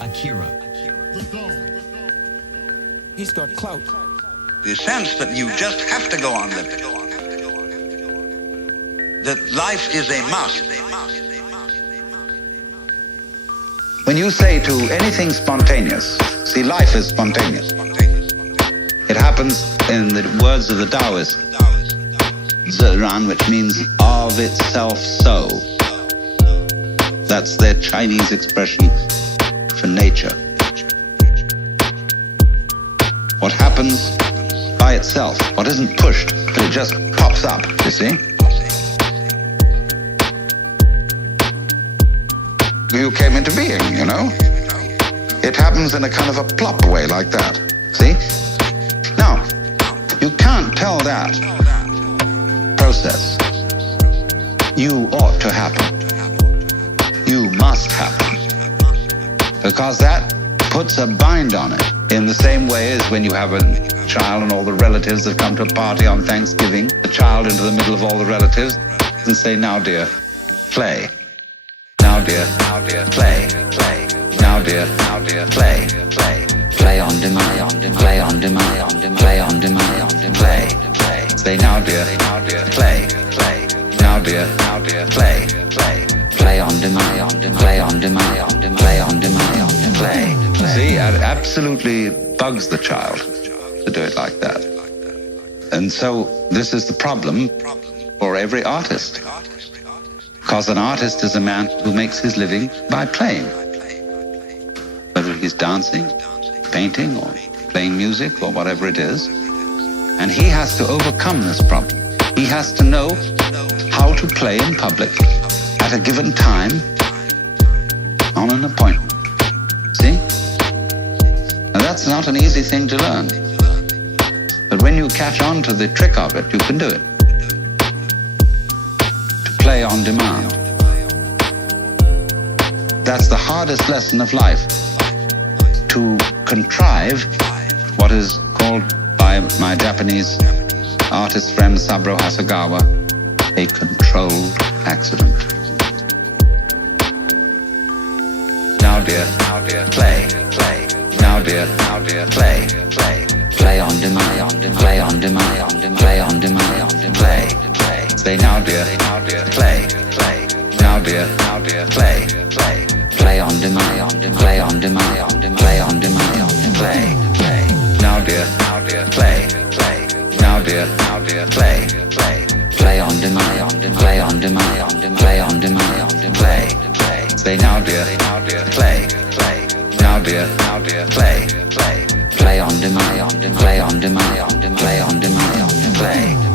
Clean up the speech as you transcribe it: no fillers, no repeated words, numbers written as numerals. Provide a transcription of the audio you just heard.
Akira. He's got clout. The sense that you just have to go on living, that life is a must. When you say to anything spontaneous, see, life is spontaneous. It happens, in the words of the Taoists, Ziran, which means of itself so. That's their Chinese expression for nature. What happens by itself, what isn't pushed, but it just pops up, you see? You came into being, you know? It happens in a kind of a plop way like that, see? Now, you can't tell that process. You ought to happen. You must happen. Because that puts a bind on it. In the same way as when you have a child and all the relatives that come to a party on Thanksgiving, the child into the middle of all the relatives and say, now dear, play. Now dear, play, play. Now dear, play, play. Play on demand, play on demand, play on demand, play, play. Say now dear, play, play. Now dear, play, play. Play on demand, play on demand, play on demand, play. See, it absolutely bugs the child to do it like that. And so this is the problem for every artist. Because an artist is a man who makes his living by playing. Whether he's dancing, painting, or playing music, or whatever it is. And he has to overcome this problem. He has to know how to play in public at a given time on an appointment. See? Now that's not an easy thing to learn. But when you catch on to the trick of it, you can do it. To play on demand. That's the hardest lesson of life. To contrive what is called by my Japanese artist friend Saburo Hasegawa a controlled accident. Now dear, play, play. Now dear, play, play. Play on demand, play on demand, play on demand, play, play. Say now dear, play, play. Now dear, play, play. Play on demand, play on demand, play on demand, play, play. Now dear, play, play. Now dear, play, play. Play on demand, play on demand, play on demand, play, play. Say now dear, play, play. Now dear, play, play. Play on demand, play on demand, play on demand, play.